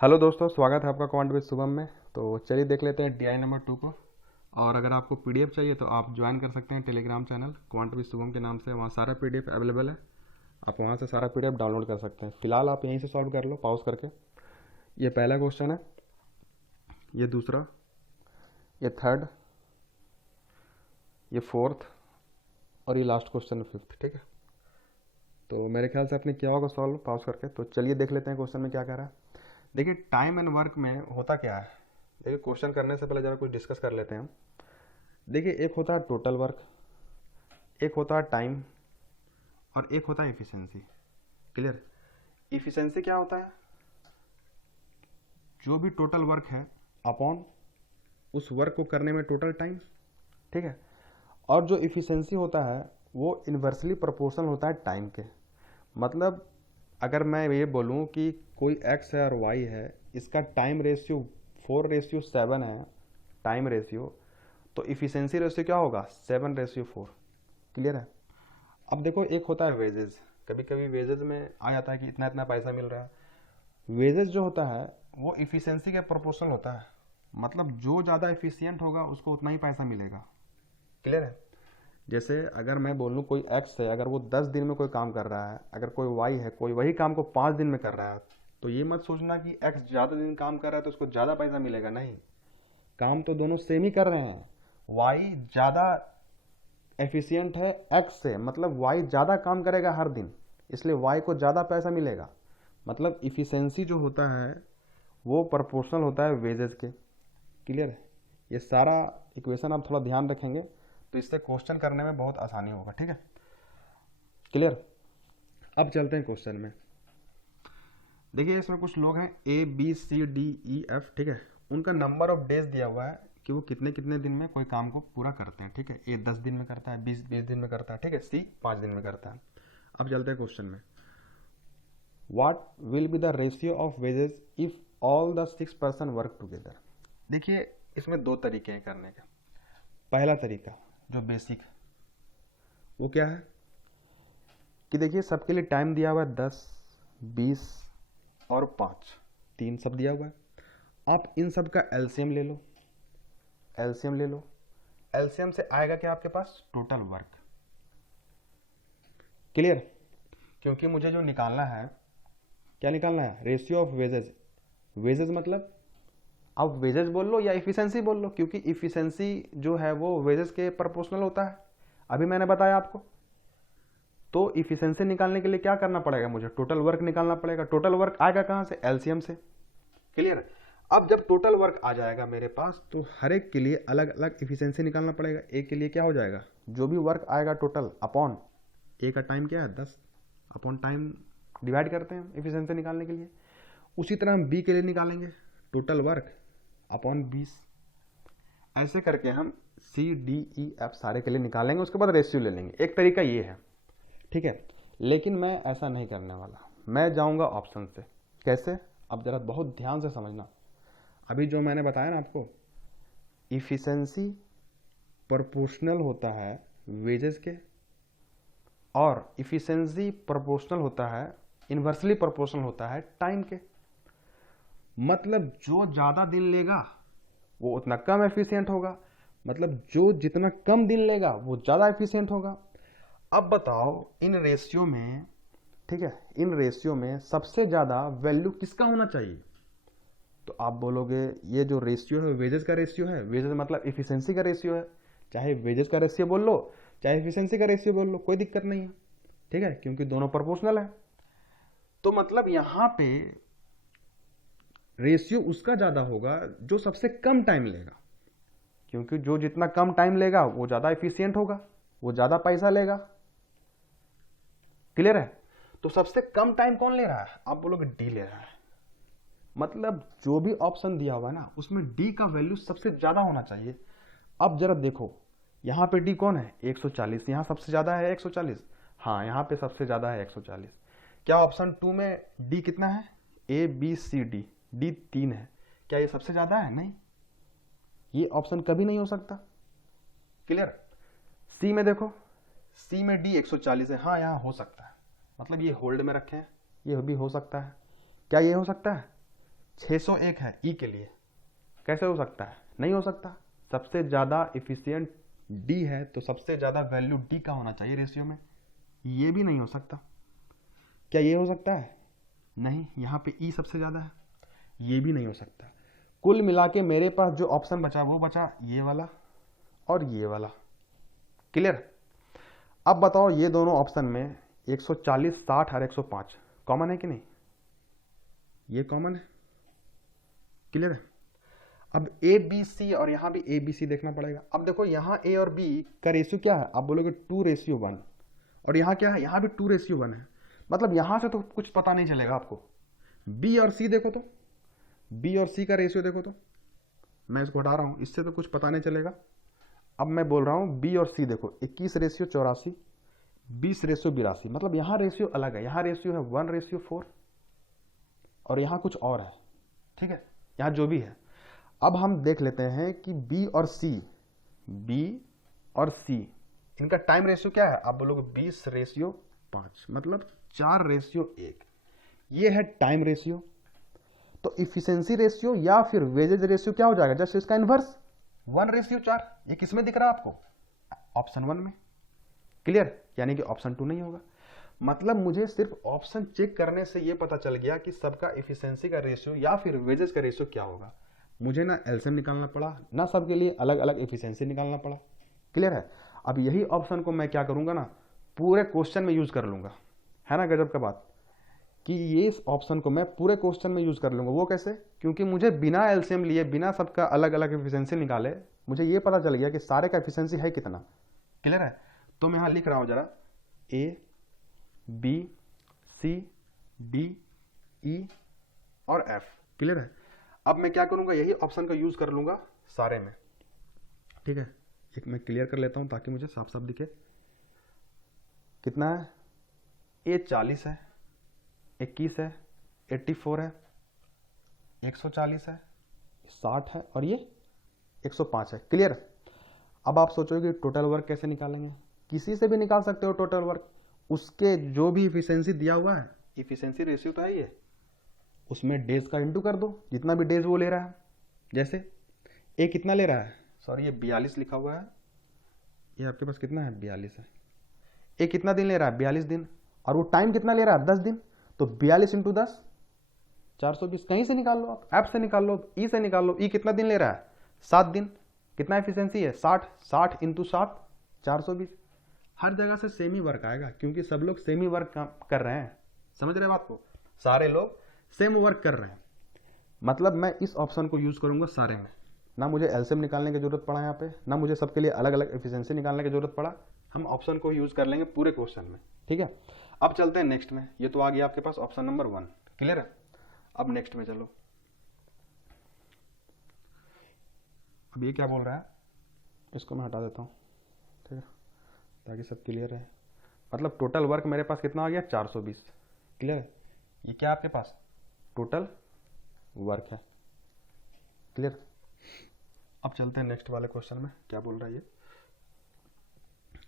Hello दोस्तों, स्वागत है आपका क्वांट विद शुभम में। तो चलिए देख लेते हैं DI नंबर 2 को। और अगर आपको PDF चाहिए तो आप ज्वाइन कर सकते हैं Telegram channel quant with Shubham के नाम से। वहाँ सारा PDF अवेलेबल है, आप वहाँ से सारा PDF डाउनलोड कर सकते हैं। फिलहाल आप यहीं से सॉल्व कर लो पॉज करके। ये पहला क्वेश्चन है, ये दूसरा, ये थर्ड, ये फोर्थ और ये लास्ट क्वेश्चन है फिफ्थ। ठीक है, तो मेरे ख्याल से आपने किया होगा सॉल्व पॉज करके। तो चलिए देख लेते हैं क्वेश्चन में क्या कह रहा है। देखिए टाइम एंड वर्क में होता क्या है। देखिए क्वेश्चन करने से पहले ज़रा कुछ डिस्कस कर लेते हैं हम। देखिए एक होता है टोटल वर्क, एक होता है टाइम और एक होता है इफिशिएंसी। क्लियर? इफिशिएंसी क्या होता है? जो भी टोटल वर्क है अपॉन उस वर्क को करने में टोटल टाइम। ठीक है, और जो इफिशिएंसी होता है वो इन्वर्सली प्रोपोर्शनल होता है टाइम के। मतलब अगर मैं ये बोलूँ कि कोई एक्स है और वाई है, इसका टाइम रेशियो 4:7 है टाइम रेशियो, तो इफिशिएंसी रेशियो क्या होगा? 7:4। क्लियर है? अब देखो एक होता है वेजेस। कभी कभी वेजेस में आ जाता है कि इतना इतना पैसा मिल रहा है। वेजेस जो होता है वो इफिशिएंसी के प्रोपोर्शनल होता है। मतलब जो ज़्यादा इफिशियंट होगा उसको उतना ही पैसा मिलेगा। क्लियर है? जैसे अगर मैं बोलूँ कोई एक्स है, अगर वो 10 दिन में कोई काम कर रहा है, अगर कोई वाई है, कोई वही काम को 5 दिन में कर रहा है, तो ये मत सोचना कि एक्स ज़्यादा दिन काम कर रहा है तो उसको ज़्यादा पैसा मिलेगा। नहीं, काम तो दोनों सेम ही कर रहे हैं। वाई ज़्यादा एफिशिएंट है एक्स से, मतलब वाई ज़्यादा काम करेगा हर दिन, इसलिए वाई को ज़्यादा पैसा मिलेगा। मतलब इफिशिएंसी जो होता है वो प्रोपोर्शनल होता है वेजेस के। क्लियर है? ये सारा इक्वेशन आप थोड़ा ध्यान रखेंगे तो इससे क्वेश्चन करने में बहुत आसानी होगा। ठीक है, क्लियर? अब चलते हैं क्वेश्चन में। देखिए इसमें कुछ लोग हैं ABCDEF। ठीक है, उनका नंबर ऑफ डेज दिया हुआ है कि वो कितने कितने दिन में कोई काम को पूरा करते हैं। ठीक है, A 10 दिन में करता है, 20 दिन में करता है, ठीक है, C 5 दिन में करता है। अब चलते हैं क्वेश्चन में। What will be the ratio of wages if all the 6 person work together. देखिए इसमें दो तरीके हैं करने के। पहला तरीका जो बेसिक है वो क्या है कि देखिए सबके लिए टाइम दिया हुआ है 10, 20 और 5, 3 सब दिया हुआ है। आप इन सब का एलसीएम ले लो, एलसीएम ले लो। एलसीएम से आएगा क्या आपके पास? Total work. क्लियर? क्योंकि मुझे जो निकालना है, क्या निकालना है? Ratio of wages. वेजेस मतलब आप वेजेस बोल लो या इफिशिएंसी बोल लो, क्योंकि इफिशिएंसी जो है वो वेजेस के प्रोपोर्शनल होता है। अभी मैंने बताया आपको। तो इफिशिएंसी निकालने के लिए क्या करना पड़ेगा? मुझे टोटल वर्क निकालना पड़ेगा। टोटल वर्क आएगा कहाँ से? एलसीएम से। क्लियर? अब जब टोटल वर्क आ जाएगा मेरे पास तो हर एक के लिए अलग अलग इफिशिएंसी निकालना पड़ेगा। एक के लिए क्या हो जाएगा? जो भी वर्क आएगा टोटल अपॉन ए का टाइम क्या है? 10 अपॉन टाइम डिवाइड करते हैं इफिशिएंसी निकालने के लिए। उसी तरह हम बी के लिए निकालेंगे टोटल वर्क अपॉन 20। ऐसे करके हम CDEF सारे के लिए निकालेंगे, उसके बाद रेशियो ले लेंगे। एक तरीका ये है। ठीक है, लेकिन मैं ऐसा नहीं करने वाला, मैं जाऊंगा ऑप्शन से। कैसे? अब जरा बहुत ध्यान से समझना। अभी जो मैंने बताया ना आपको, इफिशिएंसी प्रोपोर्शनल होता है वेजेस के और इफिशिएंसी प्रोपोर्शनल होता है, इन्वर्सली प्रोपोर्शनल होता है टाइम के। मतलब जो ज़्यादा दिन लेगा वो उतना कम एफिशिएंट होगा, मतलब जो जितना कम दिन लेगा वो ज़्यादा एफिशिएंट होगा। अब बताओ इन रेशियो में, ठीक है, इन रेशियो में सबसे ज़्यादा वैल्यू किसका होना चाहिए? तो आप बोलोगे ये जो रेशियो है वेजेस का रेशियो है। वेजेस मतलब इफिशिएंसी का रेशियो है। चाहे वेजेस का रेशियो बोल लो चाहे इफिशिएंसी का रेशियो बोल लो, कोई दिक्कत नहीं है। ठीक है, क्योंकि दोनों प्रोपोर्शनल है। तो मतलब यहां पे रेशियो उसका ज़्यादा होगा जो सबसे कम टाइम लेगा, क्योंकि जो जितना कम टाइम लेगा वो ज़्यादा इफिशियंट होगा, वो ज़्यादा पैसा लेगा। क्लियर है? तो सबसे कम टाइम कौन ले रहा है? आप बोलोगे डी ले रहा है। मतलब जो भी ऑप्शन दिया हुआ है ना उसमें डी का वैल्यू सबसे ज़्यादा होना चाहिए। अब जरा देखो यहाँ पे डी कौन है? 140। यहाँ सबसे ज़्यादा है 140। हाँ, यहाँ पे सबसे ज़्यादा है 140। क्या ऑप्शन 2 में डी कितना है? ABCD, डी 3 है। क्या ये सबसे ज़्यादा है? नहीं, ये ऑप्शन कभी नहीं हो सकता। क्लियर? सी में देखो, सी में डी 140 है। हाँ, यहाँ हो सकता है, मतलब ये होल्ड में रखे हैं, ये भी हो सकता है। क्या ये हो सकता है? 601 है ई के लिए, कैसे हो सकता है? नहीं हो सकता। सबसे ज़्यादा इफिशियंट डी है तो सबसे ज़्यादा वैल्यू डी का होना चाहिए रेशियो में, ये भी नहीं हो सकता। क्या ये हो सकता है? नहीं, यहाँ पे ई सबसे ज़्यादा है, ये भी नहीं हो सकता। कुल मिला के मेरे पास जो ऑप्शन बचा वो बचा ये वाला और ये वाला। क्लियर? अब बताओ ये दोनों ऑप्शन में 140, 60 और 105 कॉमन है कि नहीं? ये कॉमन है। क्लियर है? अब ए बी सी और यहाँ भी ए बी सी देखना पड़ेगा। अब देखो यहाँ ए और बी का रेशियो क्या है? आप बोलोगे 2:1, और यहाँ क्या है? यहाँ भी 2:1 है। मतलब यहाँ से तो कुछ पता नहीं चलेगा आपको। बी और सी देखो तो, बी और सी का रेशियो देखो तो, मैं इसको हटा रहा हूँ, इससे तो कुछ पता नहीं चलेगा। अब मैं बोल रहा हूँ बी और सी देखो, 21:84, 20:82, मतलब यहाँ रेशियो अलग है। यहाँ रेशियो है 1:4 और यहाँ कुछ और है। ठीक है, यहाँ जो भी है। अब हम देख लेते हैं कि बी और सी, बी और सी इनका टाइम रेशियो क्या है? आप बोलोगे 20:5, मतलब 4:1। ये है टाइम रेशियो। तो इफिशिएंसी रेशियो या फिर वेजेज रेशियो क्या हो जाएगा? जस्ट इसका इनवर्स, 1:4। ये किसमें दिख रहा है आपको? ऑप्शन 1 में। क्लियर? यानी कि ऑप्शन 2 नहीं होगा। मतलब मुझे सिर्फ ऑप्शन चेक करने से ये पता चल गया कि सबका इफिशिएंसी का रेशियो या फिर वेजेस का रेशियो क्या होगा। मुझे ना एलसीएम निकालना पड़ा, ना सबके लिए अलग अलग इफिशिएंसी निकालना पड़ा। क्लियर है? अब यही ऑप्शन को मैं क्या करूंगा ना, पूरे क्वेश्चन में यूज कर लूंगा। है ना गजब का बात, कि ये इस ऑप्शन को मैं पूरे क्वेश्चन में यूज कर लूंगा। वो कैसे? क्योंकि मुझे बिना एलसीएम लिए, बिना सबका अलग अलग एफिशिएंसी निकाले, मुझे ये पता चल गया कि सारे का एफिशिएंसी है कितना। क्लियर है? तो मैं यहां लिख रहा हूं जरा, A B C D E और एफ। क्लियर है? अब मैं क्या करूंगा, यही ऑप्शन का यूज कर लूंगा सारे में। ठीक है, एक मैं क्लियर कर लेता हूं ताकि मुझे साफ साफ दिखे। कितना है? ए 40 है, 21 है, 84 है, 140 है, 60 है और ये 105 है। क्लियर? अब आप सोचोगे टोटल वर्क कैसे निकालेंगे? किसी से भी निकाल सकते हो टोटल वर्क। उसके जो भी इफिशिएंसी दिया हुआ है, इफिशिएंसी रेशियो तो है ये, उसमें डेज का इंटू कर दो, जितना भी डेज वो ले रहा है। जैसे ए कितना ले रहा है? सॉरी, ये 42 लिखा हुआ है, ये आपके पास कितना है? 42 है। ए कितना दिन ले रहा है? 42 दिन। और वो टाइम कितना ले रहा है? 10 दिन। तो 42 इंटू 10, 420। कहीं से निकाल लो आप, ऐप से निकाल लो, ई से निकाल लो। ई कितना दिन ले रहा है? 7 दिन। कितना एफिशिएंसी है? 60। 60 इंटू 7, 420। हर जगह से सेम ही वर्क आएगा, क्योंकि सब लोग सेम ही वर्क कर रहे हैं। समझ रहे हैं बात को? सारे लोग सेम वर्क कर रहे हैं। मतलब मैं इस ऑप्शन को यूज करूंगा सारे में। ना मुझे एलसीएम निकालने की जरूरत पड़ा यहाँ पे, ना मुझे सबके लिए अलग अलग एफिशिएंसी निकालने की जरूरत पड़ा। हम ऑप्शन को यूज कर लेंगे पूरे क्वेश्चन में। ठीक है, अब चलते हैं नेक्स्ट में। ये तो आ गया आपके पास ऑप्शन नंबर 1। क्लियर है? अब नेक्स्ट में चलो। अब ये क्या बोल रहा है, इसको मैं हटा देता हूँ। ठीक है, ताकि सब क्लियर है। मतलब टोटल वर्क मेरे पास कितना आ गया? 420। क्लियर है? ये क्या आपके पास टोटल वर्क है। क्लियर? अब चलते हैं नेक्स्ट वाले क्वेश्चन में। क्या बोल रहा है ये?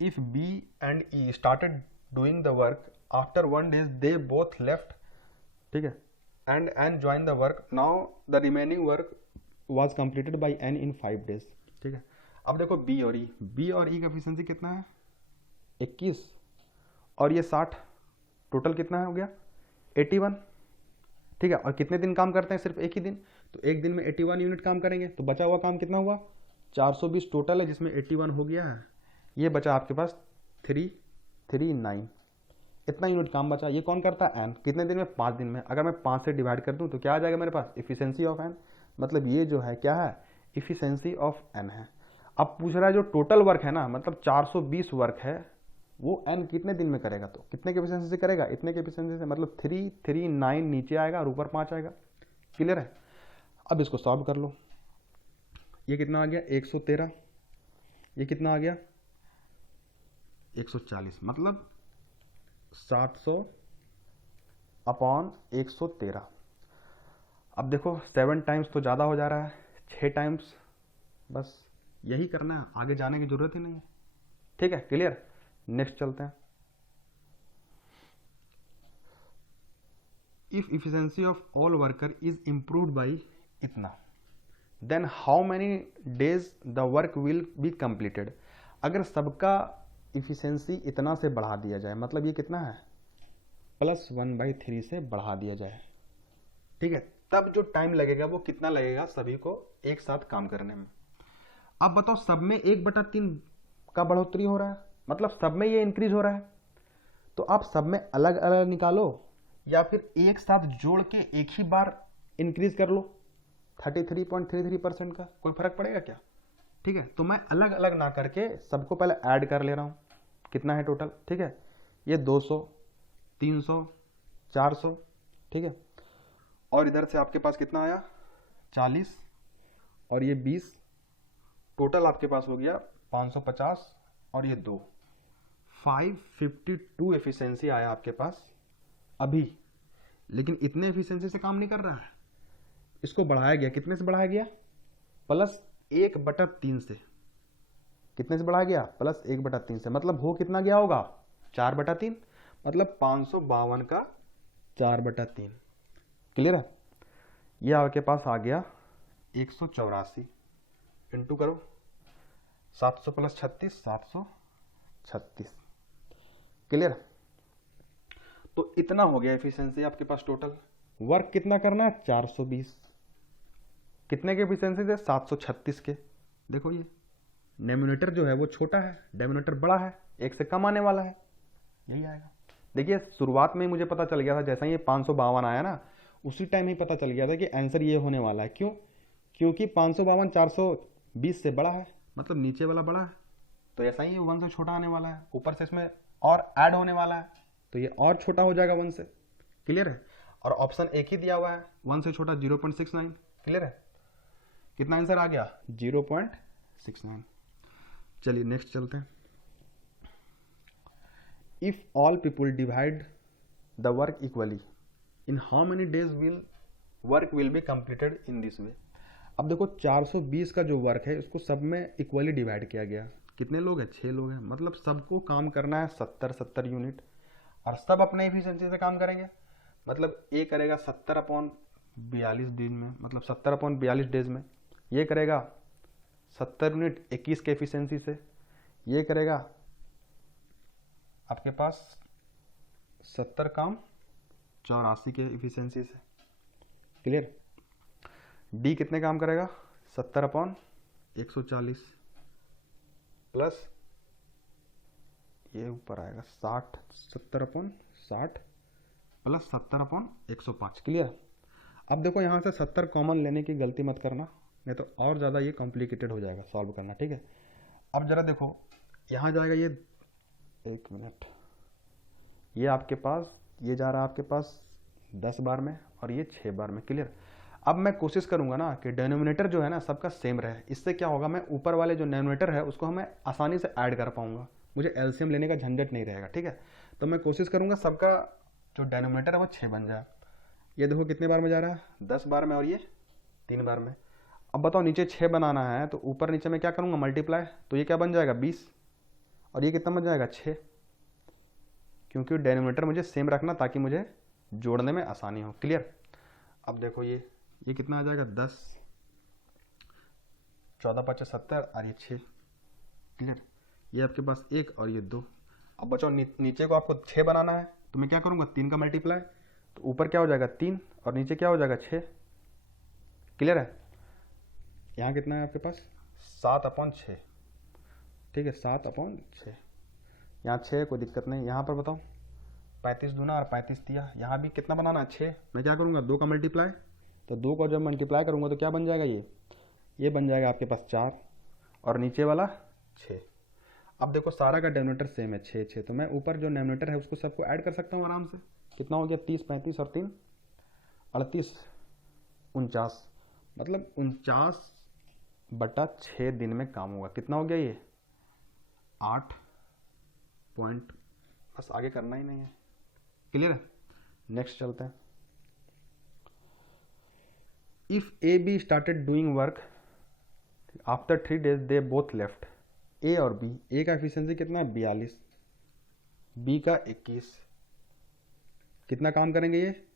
If B and E started doing the work after 1 day they both left, ठीक है, and join the work. Now the remaining work was completed by N in 5 days। ठीक है, अब देखो बी और ई, बी और ई का एफिशिएंसी कितना है? 21 और ये 60, टोटल कितना हो गया? 81। ठीक है, और कितने दिन काम करते हैं? सिर्फ एक ही दिन। तो एक दिन में 81 यूनिट काम करेंगे, तो बचा हुआ काम कितना हुआ? 420 टोटल है, जिसमें 81 हो गया है। ये बचा आपके पास 339, इतना यूनिट काम बचा। ये कौन करता है? एन। कितने दिन में? 5 दिन में। अगर मैं 5 से डिवाइड कर दूं तो क्या आ जाएगा मेरे पास? Efficiency of N. मतलब ये जो है क्या है? इफिशिएंसी ऑफ एन है। अब पूछ रहा है जो टोटल वर्क है ना, मतलब 420 वर्क है, वो एन कितने दिन में करेगा? तो कितने के एफिशिएंसी से करेगा? इतने के एफिशिएंसी से, मतलब 339 नीचे आएगा और ऊपर 5 आएगा। क्लियर है? अब इसको सॉल्व कर लो। ये कितना आ गया? 113। ये कितना आ गया? 140। मतलब 700 अपॉन 113। अब देखो 7 टाइम्स तो ज़्यादा हो जा रहा है, 6 टाइम्स, बस यही करना है, आगे जाने की जरूरत ही नहीं है। ठीक है, क्लियर? नेक्स्ट चलते हैं। If efficiency of all worker is improved by इतना, then how many days the work will be completed. अगर सबका इफिशियंसी इतना से बढ़ा दिया जाए, मतलब ये कितना है, +1/3 से बढ़ा दिया जाए, ठीक है, तब जो टाइम लगेगा वो कितना लगेगा सभी को एक साथ काम करने में। अब बताओ, सब में 1/3 का बढ़ोतरी हो रहा है, मतलब सब में ये इंक्रीज हो रहा है, तो आप सब में अलग अलग निकालो या फिर एक साथ जोड़ के एक ही बार इंक्रीज कर लो 33.33% का, कोई फर्क पड़ेगा क्या? ठीक है, तो मैं अलग अलग ना करके सबको पहले ऐड कर ले रहा हूँ, कितना है टोटल, ठीक है, ये 200, 300, 400, ठीक है, और इधर से आपके पास कितना आया 40 और ये 20, टोटल आपके पास हो गया 550 और ये 2, 552 एफिशिएंसी आया आपके पास अभी। लेकिन इतने एफिशिएंसी से काम नहीं कर रहा है, इसको बढ़ाया गया, कितने से बढ़ाया गया, +1/3 से। कितने से बढ़ाया गया, +1/3 से, मतलब हो कितना गया होगा 4/3, मतलब 552 का 4/3। क्लियर है? ये आपके पास आ गया 184, इंटू करो 700 + 36, 736। क्लियर? तो इतना हो गया एफिशिएंसी आपके पास टोटल। वर्क कितना करना है, 420, कितने के एफिशिएंसी से, 736 के। देखो ये डेनोमिनेटर जो है वो छोटा है, डेनोमिनेटर बड़ा है, एक से कम आने वाला है, यही आएगा। देखिए शुरुआत में ही मुझे पता चल गया था, जैसा ये 552 आया ना, उसी टाइम ही पता चल गया था कि आंसर ये होने वाला है। क्यों? क्योंकि 552 420 से बड़ा है, मतलब नीचे वाला बड़ा है, तो ऐसा ही ये 1 से छोटा आने वाला है, ऊपर से इसमें और ऐड होने वाला है, तो ये और छोटा हो जाएगा 1 से। क्लियर है? और ऑप्शन एक ही दिया हुआ है, 1 से छोटा 0.69। क्लियर है? कितना आंसर आ गया, 0.69। चलिए नेक्स्ट चलते हैं। If all people divide the work equally, in how many days will work will be completed in this way. अब देखो 420 का जो वर्क है इसको सब में इक्वली डिवाइड किया गया। कितने लोग हैं, 6 लोग हैं, मतलब सबको काम करना है 70 यूनिट, और सब अपने एफिशिएंसी से काम करेंगे। मतलब ए करेगा 70/42 दिन में, मतलब 70/42 डेज में, ये करेगा 70 यूनिट 21 के एफिशिएंसी से, ये करेगा आपके पास 70 काम 84 के एफिशिएंसी से। क्लियर? डी कितने काम करेगा, 70/140 प्लस ये ऊपर आएगा 60, 70/60 प्लस 70/105। क्लियर? अब देखो यहाँ से 70 कॉमन लेने की गलती मत करना, नहीं तो और ज़्यादा ये कॉम्प्लिकेटेड हो जाएगा सॉल्व करना। ठीक है, अब जरा देखो यहाँ जाएगा ये, एक मिनट, ये आपके पास, ये जा रहा है आपके पास 10 बार में और ये 6 बार में। क्लियर? अब मैं कोशिश करूंगा ना कि डेनोमिनेटर जो है ना सबका सेम रहे, इससे क्या होगा, मैं ऊपर वाले जो डेनोमिनेटर है उसको हमें आसानी से ऐड कर पाऊंगा, मुझे एलसीएम लेने का झंझट नहीं रहेगा। ठीक है, तो मैं कोशिश करूंगा सबका जो डेनोमिनेटर है वो 6 बन जाए। ये देखो कितने बार में जा रहा है, 10 बार में और ये 3 बार में। अब बताओ नीचे 6 बनाना है तो ऊपर नीचे में क्या करूंगा, मल्टीप्लाई, तो ये क्या बन जाएगा 20, और ये कितना बन जाएगा 6, क्योंकि डेनोमिनेटर मुझे सेम रखना ताकि मुझे जोड़ने में आसानी हो। क्लियर? अब देखो ये कितना आ जाएगा 10, 14×5 = 70 और ये 6। क्लियर? ये आपके पास 1 और ये 2। अब बचाओ नीचे को आपको 6 बनाना है तो मैं क्या करूँगा, 3 का मल्टीप्लाई, तो ऊपर क्या हो जाएगा 3 और नीचे क्या हो जाएगा 6। क्लियर है? यहाँ कितना है आपके पास, 7/6। ठीक है, 7/6, यहाँ 6, कोई दिक्कत नहीं। यहाँ पर बताओ 35 दूना और 35 दिया, यहाँ भी कितना बनाना है 6। मैं क्या करूँगा 2 का मल्टीप्लाई, तो 2 को जब मल्टीप्लाई करूँगा तो क्या बन जाएगा, ये बन जाएगा आपके पास 4 और नीचे वाला 6। अब देखो सारा का डेनोमिनेटर सेम है 6 6, तो मैं ऊपर जो डेनोमिनेटर है उसको सबको ऐड कर सकता हूँ आराम से। कितना हो गया, 30 35 और 3 38 49, मतलब 49/6 दिन में काम होगा। कितना हो गया, ये 8 पॉइंट, बस आगे करना ही नहीं है। क्लियर है? नेक्स्ट चलते हैं। If A B started doing work after 3 days they both left. A और बी, ए का एफिशिएंसी कितना है 42, बी का 21, कितना काम करेंगे ये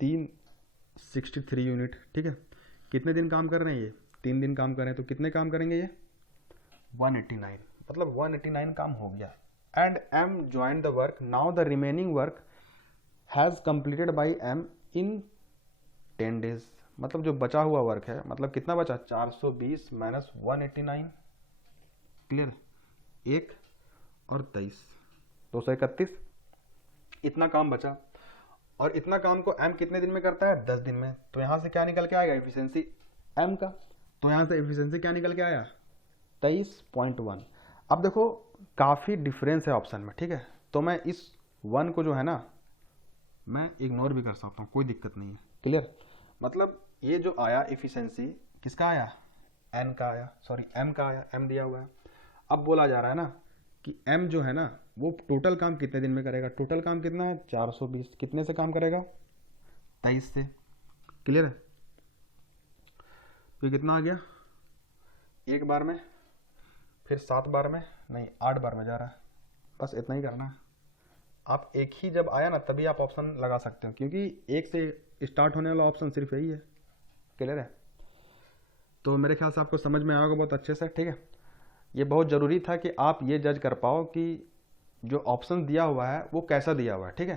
363 यूनिट, ठीक है। कितने दिन काम कर रहे हैं ये? 3 दिन काम कर रहे हैं, तो कितने काम करेंगे ये? 189, मतलब 189 काम हो गया। And M join the work, now the remaining work has completed by M in 10 days. मतलब जो बचा हुआ वर्क है, मतलब कितना बचा? 420 माइनस 189, क्लियर? 1 और 23, 231, इतना काम बचा। और इतना काम को एम कितने दिन में करता है? 10 दिन में। तो यहाँ से क्या निकल के आएगा? एफिशिएंसी एम का। तो यहाँ से एफिशिएंसी क्या निकल के आया? 23.1। अब देखो काफ़ी डिफरेंस है ऑप्शन में, ठीक है। तो मैं इस 1 को जो है ना, मैं इग्नोर भी कर सकता हूँ, कोई दिक्कत नहीं है, क्लियर। मतलब ये जो आया एफिशिएंसी, किसका आया? एन का आया, सॉरी एम का आया, एम दिया हुआ है। अब बोला जा रहा है ना कि एम जो है ना वो टोटल काम कितने दिन में करेगा? टोटल काम कितना है? 420। कितने से काम करेगा? 23 से, क्लियर है। तो कितना आ गया? 1 बार में, फिर 7 बार में, नहीं 8 बार में जा रहा है। बस इतना ही करना है। आप एक ही जब आया ना तभी आप ऑप्शन लगा सकते हो, क्योंकि 1 से स्टार्ट होने वाला ऑप्शन सिर्फ यही है, क्लियर है। तो मेरे ख्याल से आपको समझ में आएगा बहुत अच्छे से, ठीक है। ये बहुत ज़रूरी था कि आप ये जज कर पाओ कि जो ऑप्शन दिया हुआ है वो कैसा दिया हुआ है, ठीक है।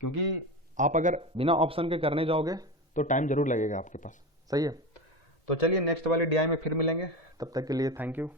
क्योंकि आप अगर बिना ऑप्शन के करने जाओगे तो टाइम ज़रूर लगेगा आपके पास, सही है। तो चलिए नेक्स्ट वाले डीआई में फिर मिलेंगे, तब तक के लिए थैंक यू।